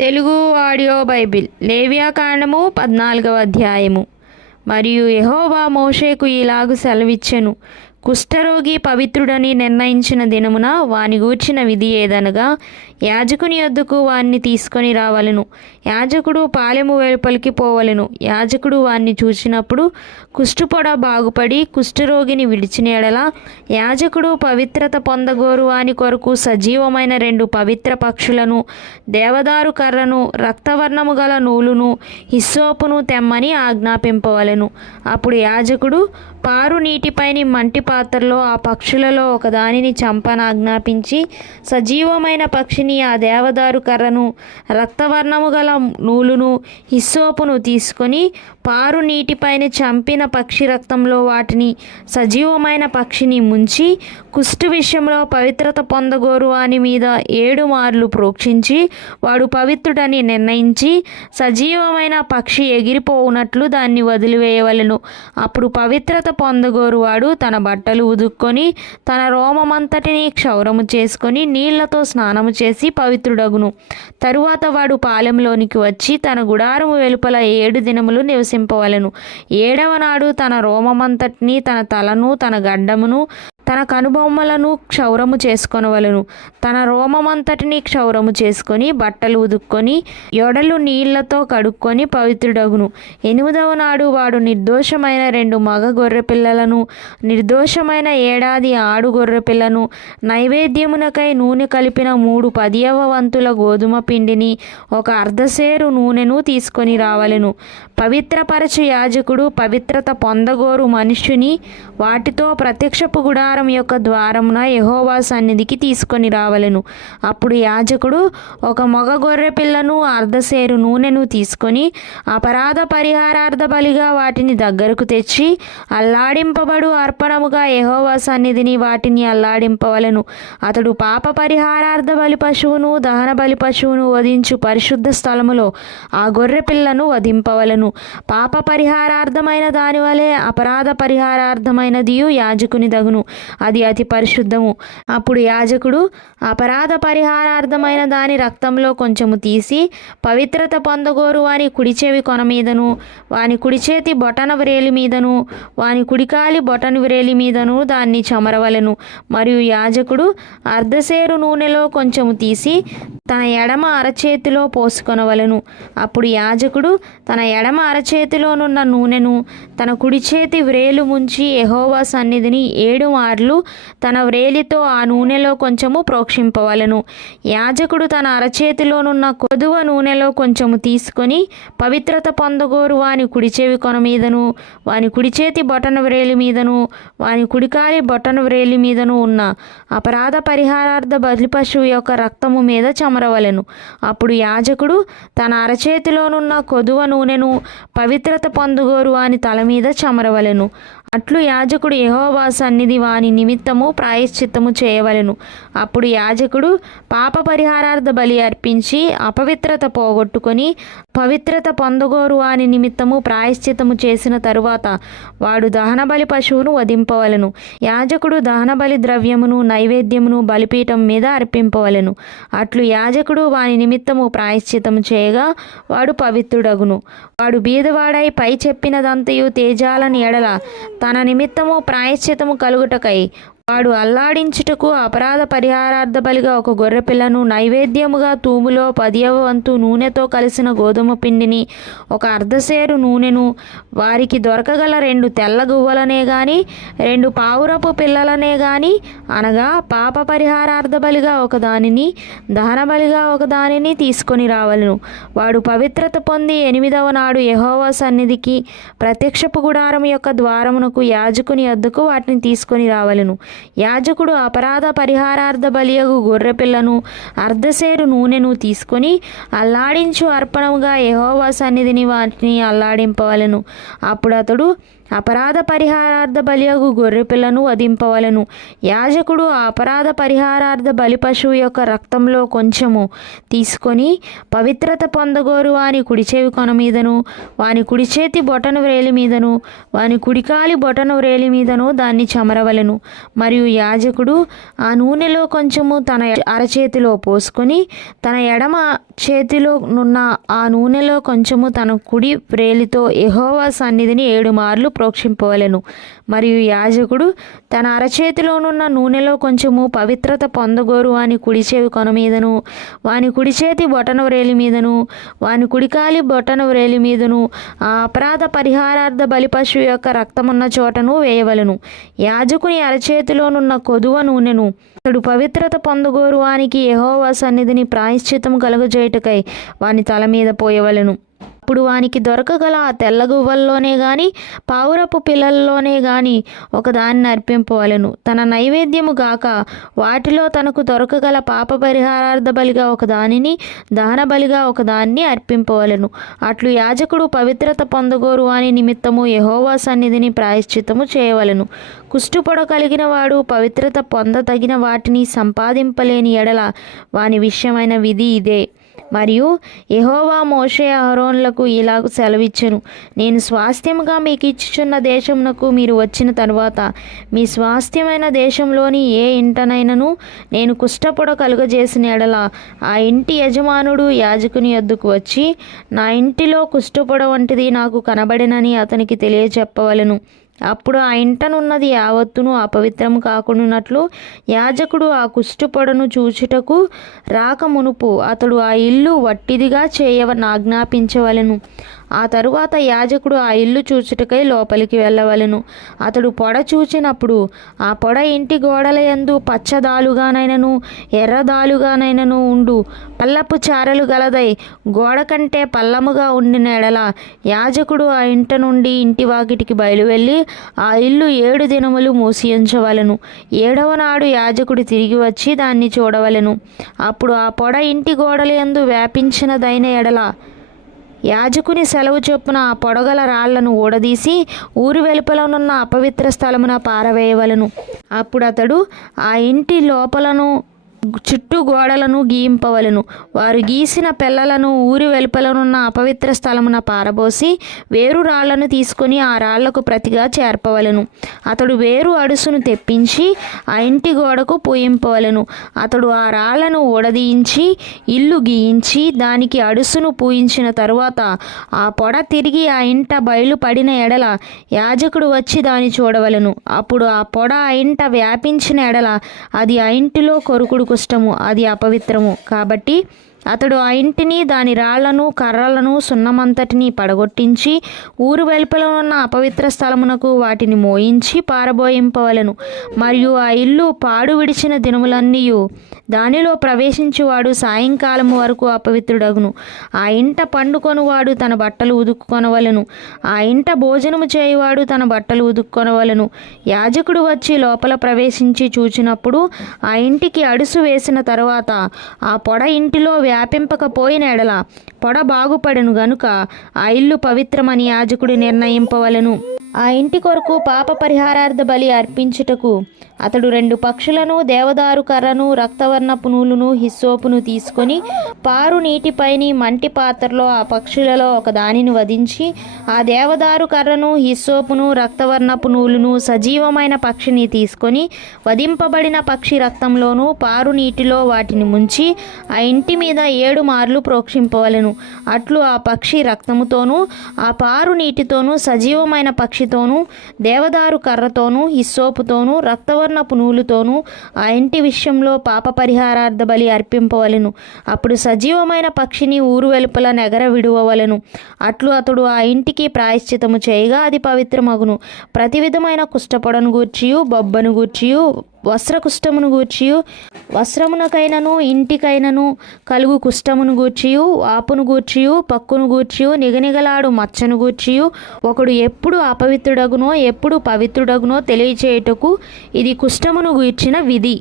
Telugu audio Bible లేవ్యాకాండము 14వ అధ్యాయము. మరియు యెహోవా మోషేకు ఇలాగు సెలవిచ్చెను, కుష్ఠరోగి పవిత్రుడని నిర్ణయించిన దినమున వాని గూర్చిన విధి ఏదనగా, యాజకుని యొద్దకు వాణ్ణి తీసుకొని రావలెను. యాజకుడు పాలెము వెలుపలికి పోవలెను. యాజకుడు వాణ్ణి చూచినప్పుడు కుష్ఠుపొడ బాగుపడి కుష్ఠరోగిని విడిచిన ఎడల, యాజకుడు పవిత్రత పొందగోరు వాని కొరకు సజీవమైన 2 పవిత్ర పక్షులను, దేవదారు కర్రను, రక్తవర్ణము గల నూలును, హిస్సోపును తెమ్మని ఆజ్ఞాపింపవలెను. అప్పుడు యాజకుడు పారు నీటిపైని మంటి పాత్రలో ఆ పక్షులలో ఒకదానిని చంపనాజ్ఞాపించి, సజీవమైన పక్షిని, ఆ దేవదారు కర్రను, రక్తవర్ణము గల నూలును, హిస్సోపును తీసుకొని పారు నీటిపైన చంపిన పక్షి రక్తంలో వాటిని సజీవమైన పక్షిని ముంచి, కుష్టు విషయంలో పవిత్రత పొందగోరు వాని మీద 7 మార్లు ప్రోక్షించి, వాడు పవిత్రుడని నిర్ణయించి, సజీవమైన పక్షి ఎగిరిపోవునట్లు దాన్ని వదిలివేయవలెను. అప్పుడు పవిత్రత పొందగోరువాడు తన బట్టలు ఉదుక్కొని తన రోమమంతటిని క్షౌరము చేసుకొని నీళ్లతో స్నానము చేసి పవిత్రుడగును. తరువాత వాడు పాలెంలోనికి వచ్చి తన గుడారము వెలుపల 7 దినములు నివసింపవలెను. 7వ నాడు తన రోమమంతటిని, తన తలను, తన గడ్డమును, తన కనుబొమ్మలను క్షౌరము చేసుకొనవలెను. తన రోమమంతటిని క్షౌరము చేసుకొని బట్టలు ఉదుక్కొని యొడలు నీళ్లతో కడుక్కొని పవిత్రుడగును. 8వ నాడు వాడు నిర్దోషమైన 2 మగ గొర్రె పిల్లలను, నిర్దోషమైన ఏడాది ఆడు గొర్రె పిల్లను, నైవేద్యమునకై నూనె కలిపిన 3 10వ వంతుల గోధుమ పిండిని, 1 అర్ధసేరు నూనెను తీసుకొని రావలెను. పవిత్రపరచు యాజకుడు పవిత్రత పొందగోరు మనుష్యుని వాటితో ప్రత్యక్షపు గుడారం యొక్క ద్వారమున యెహోవా సన్నిధికి తీసుకొని రావలెను. అప్పుడు యాజకుడు 1 మగ గొర్రె పిల్లను, అర్ధసేరు నూనెను తీసుకొని అపరాధ పరిహారార్థ బలిగా వాటిని దగ్గరకు తెచ్చి, అల్లాడింపబడు అర్పణముగా యెహోవా సన్నిధిని వాటిని అల్లాడింపవలెను. అతడు పాప పరిహారార్థ బలి పశువును, దహన బలి పశువును వధించు పరిశుద్ధ స్థలములో ఆ గొర్రె పిల్లను వధింపవలెను. పాప పరిహారార్థమైన దాని వలె అపరాధ పరిహారార్థమైనదియు యాజకుని దగును, అది అతి పరిశుద్ధము. అప్పుడు యాజకుడు అపరాధ పరిహారార్థమైన దాని రక్తంలో కొంచెము తీసి పవిత్రత పొందగోరు వాని కుడి చెవి కొన మీదను, వాని కుడి చేతి బొటన వ్రేలి మీదను, వాని కుడికాలి బొటన వ్రేలి మీదను దాన్ని చమరవలెను. మరియు యాజకుడు అర్ధసేరు నూనెలో కొంచెము తీసి తన ఎడమ అరచేతిలో పోసుకొనవలెను. అప్పుడు యాజకుడు తన ఎడమ అరచేతిలోనున్న నూనెను తన కుడి చేతి వ్రేలు ముంచి యెహోవా సన్నిధిని 7 మార్లు తన వ్రేలితో ఆ నూనెలో కొంచెము ప్రోక్షింపవలెను. యాజకుడు తన అరచేతిలోనున్న కొదువ నూనెలో కొంచెము తీసుకొని పవిత్రత పొందగోరు వాని కుడి చెవి కొన మీదను, వాని కుడి చేతి బొటన వ్రేలి మీదను, వాని కుడికాలి బొటన వ్రేలి మీదను ఉన్న అపరాధ పరిహారార్థ బలి పశువు యొక్క రక్తము మీద చమరవలెను. అప్పుడు యాజకుడు తన అరచేతిలోనున్న కొదువ నూనెను పవిత్రత పొందగోరు వాని తల మీద చమరవలెను. అట్లు యాజకుడు యెహోవా సన్నిధి వాని నిమిత్తము ప్రాయశ్చిత్తము చేయవలెను. అప్పుడు యాజకుడు పాప పరిహారార్థ బలి అర్పించి అపవిత్రత పోగొట్టుకొని పవిత్రత పొందగోరు వాని నిమిత్తము ప్రాయశ్చిత్తము చేసిన తరువాత వాడు దహన బలి పశువును వధింపవలెను. యాజకుడు దహన బలి ద్రవ్యమును నైవేద్యమును బలిపీఠం మీద అర్పింపవలెను. అట్లు యాజకుడు వాని నిమిత్తము ప్రాయశ్చిత్తము చేయగా వాడు పవిత్రుడగును. వాడు బీదవాడై పై చెప్పినదంతయు తేజాలని ఎడల తన నిమిత్తము ప్రాయశ్చితము కలుగుటకై వాడు అల్లాడించుటకు అపరాధ పరిహారార్థ బలిగా 1 గొర్రె పిల్లను, నైవేద్యముగా తూములో 10వ వంతు నూనెతో కలిసిన గోధుమ పిండిని, 1 అర్ధసేరు నూనెను, వారికి దొరకగల 2 తెల్ల గువ్వలనే గాని 2 పావురపు పిల్లలనే గాని, అనగా పాప పరిహారార్థ బలిగా 1 దానిని, దహన బలిగా 1 దానిని తీసుకొని రావలెను. వాడు పవిత్రత పొంది 8వ నాడు యెహోవా సన్నిధికి ప్రత్యక్షపు గుడారం యొక్క ద్వారమునకు యాజకుని యొద్దకు వాటిని తీసుకొని రావలెను. యాజకుడు అపరాధ పరిహారార్థ బలియగు గొర్రె పిల్లను, అర్ధసేరు నూనెను తీసుకొని అల్లాడించు అర్పణముగా యెహోవా సన్నిధిని వాటిని అల్లాడింపవలెను. అప్పుడు అతడు అపరాధ పరిహారార్థ బలియగు గొర్రెపిల్లను వధింపవలను. యాజకుడు ఆ అపరాధ పరిహారార్థ బలి పశువు యొక్క రక్తంలో కొంచెము తీసుకొని పవిత్రత పొందగోరు వాని కుడిచెవి కొన మీదను, వాని కుడి చేతి బొటను వ్రేలి మీదను, వాని కుడికాలి బొటను వ్రేలి మీదను దాన్ని చమరవలను. మరియు యాజకుడు ఆ నూనెలో కొంచెము తన అరచేతిలో పోసుకొని తన ఎడమ చేతిలో నున్న ఆ నూనెలో కొంచెము తన కుడి వ్రేలితో యెహోవా సన్నిధిని 7 మార్లు ప్రోక్షింపవలెను. మరియు యాజకుడు తన అరచేతిలోనున్న నూనెలో కొంచెము పవిత్రత పొందగోరు వాని కుడి చెవి కొన మీదను, వాని కుడి చేతి బొటన వ్రేలి మీదను, వాని కుడికాలి బొటన వ్రేలి మీదను ఆ అపరాధ పరిహారార్థ బలి పశువు యొక్క రక్తమున్న చోటను వేయవలను. యాజకుని అరచేతిలోనున్న కొదువ నూనెను అతడు పవిత్రత పొందగోరు వానికి యెహోవా సన్నిధిని ప్రాయశ్చిత్తము కలుగజేయుటకై వాని తల మీద పోయవలెను. అప్పుడు వానికి దొరకగల ఆ తెల్ల గువ్వల్లోనే గాని పావురపు పిల్లల్లోనే గాని ఒకదాన్ని అర్పింపవలెను. తన నైవేద్యము గాక వాటిలో తనకు దొరకగల పాప పరిహారార్థ బలిగా ఒకదానిని, దహన బలిగా ఒకదాన్ని అర్పింపవలెను. అట్లు యాజకుడు పవిత్రత పొందగోరు వాని నిమిత్తము యెహోవా సన్నిధిని ప్రాయశ్చిత్తము చేయవలెను. కుష్టుపొడ కలిగిన వాడు పవిత్రత పొందతగిన వాటిని సంపాదింపలేని ఎడల వాని విషయమైన విధి ఇదే. మరియు యెహోవా మోషే అహరోనులకు ఇలాగ సెలవిచ్చెను, నేను స్వాస్థ్యముగా మీకు ఇచ్చుచున్న దేశమునకు మీరు వచ్చిన తరువాత మీ స్వాస్థ్యమైన దేశంలోని ఏ ఇంటనైనను నేను కుష్ఠపొడ కలుగజేసిన ఎడల ఆ ఇంటి యజమానుడు యాజకుని యొద్దకు వచ్చి నా ఇంటిలో కుష్ఠపొడ వంటిది నాకు కనబడినని అతనికి తెలియచెప్పవలెను. అప్పుడు ఆ ఇంటనున్నది యావత్తును అపవిత్రము కాకుండానట్లు యాజకుడు ఆ కుష్ఠపొడను చూచుటకు రాక మునుపు అతడు ఆ ఇల్లు వట్టిదిగా ఆజ్ఞాపించవలెను. ఆ తరువాత యాజకుడు ఆ ఇల్లు చూచుటకై లోపలికి వెళ్ళవలెను. అతడు పొడ చూచినప్పుడు ఆ పొడ ఇంటి గోడల యందు పచ్చదాలుగానైనను ఎర్రదాలుగానైనను ఉండు పల్లపు చారలు గలదై గోడ కంటే పల్లముగా ఉండిన ఎడల యాజకుడు ఆ ఇంట నుండి ఇంటి వాకిటికి బయలువెళ్ళి ఆ ఇల్లు 7 దినములు మూసియుంచవలెను. 7వ నాడు యాజకుడు తిరిగి వచ్చి దాన్ని చూడవలెను. అప్పుడు ఆ పొడ ఇంటి గోడల యందు వ్యాపించినదైన ఎడల యాజకుని సెలవు చొప్పున ఆ పొడగల రాళ్లను ఊడదీసి ఊరి వెలుపలనున్న అపవిత్ర స్థలమున పారవేయవలను. అప్పుడు అతడు ఆ ఇంటి లోపలను చుట్టూ గోడలను గీయింపవలెను. వారు గీసిన పెళ్లలను ఊరి వెలుపలనున్న అపవిత్ర స్థలమున పారబోసి వేరు రాళ్లను తీసుకొని ఆ రాళ్లకు ప్రతిగా చేర్పవలెను. అతడు వేరు అడుసును తెప్పించి ఆ ఇంటి గోడకు పూయింపవలెను. అతడు ఆ రాళ్లను ఊడదీయించి ఇల్లు గీయించి దానికి అడుసును పూయించిన తరువాత ఆ పొడ తిరిగి ఆ ఇంట బయలుపడిన ఎడల యాజకుడు వచ్చి దాన్ని చూడవలెను. అప్పుడు ఆ పొడ ఆ ఇంట వ్యాపించిన ఎడల అది ఆ ఇంటిలో కొరుకుడు కుష్టము, అది అపవిత్రము. కాబట్టి అతడు ఆ ఇంటిని దాని రాళ్లను కర్రలను సున్నమంతటిని పడగొట్టించి ఊరు వెలుపల ఉన్న అపవిత్ర స్థలమునకు వాటిని మోయించి పారబోయింపవలెను. మరియు ఆ ఇల్లు పాడు విడిచిన దినములన్నీయు దానిలో ప్రవేశించువాడు సాయంకాలము వరకు అపవిత్రుడగును. ఆ ఇంట పండుకొనువాడు తన బట్టలు ఉదుక్కొనవలెను. ఆ ఇంట భోజనము చేయువాడు తన బట్టలు ఉదుక్కొనవలెను. యాజకుడు వచ్చి లోపల ప్రవేశించి చూచినప్పుడు ఆ ఇంటికి అడుసు వేసిన తరువాత ఆ పొడ ఇంటిలో వ్యాపింపకపోయిన ఎడల పొడ బాగుపడెను గనుక ఆ ఇల్లు పవిత్రమని యాజకుడు నిర్ణయింపవలెను. ఆ ఇంటి కొరకు పాప పరిహారార్థ బలి అర్పించుటకు అతడు 2 పక్షులను, దేవదారు కర్రను, రక్తవర్ణపు నూలును, హిస్సోపును తీసుకొని పారు నీటిపైని మంటి పాత్రలో ఆ పక్షులలో ఒక దానిని వధించి ఆ దేవదారు కర్రను, హిస్సోపును, రక్తవర్ణపు నూలును సజీవమైన పక్షిని తీసుకొని వధింపబడిన పక్షి రక్తంలోనూ పారు నీటిలో వాటిని ముంచి ఆ ఇంటి మీద 7 మార్లు ప్రోక్షింపవలెను. అట్లు ఆ పక్షి రక్తముతోనూ ఆ పారు నీటితోనూ సజీవమైన పక్షితోనూ దేవదారు కర్రతోనూ హిస్సోపుతోనూ రక్తవర్ణపు నూలుతోనూ ఆ ఇంటి విషయంలో పాప పరిహారార్థ బలి అర్పింపవలెను. అప్పుడు సజీవమైన పక్షిని ఊరు వెలుపల నెగర విడువవలెను. అట్లు అతడు ఆ ఇంటికి ప్రాయశ్చితము చేయగా అది పవిత్రమగును. ప్రతి విధమైన కుష్ఠపొడను గూర్చియు బొబ్బను గూర్చియు వస్త్రకుష్టమును గూర్చియు వస్త్రమునకైనను ఇంటికైనను కలుగు కుష్టమును గూర్చియు వాపును గూర్చియు పక్కును గూర్చియు నిగనిగలాడు మచ్చను గూర్చియు ఒకడు ఎప్పుడు అపవిత్రుడగునో ఎప్పుడు పవిత్రుడగునో తెలియచేయుటకు ఇది కుష్టమును గూర్చిన విధి.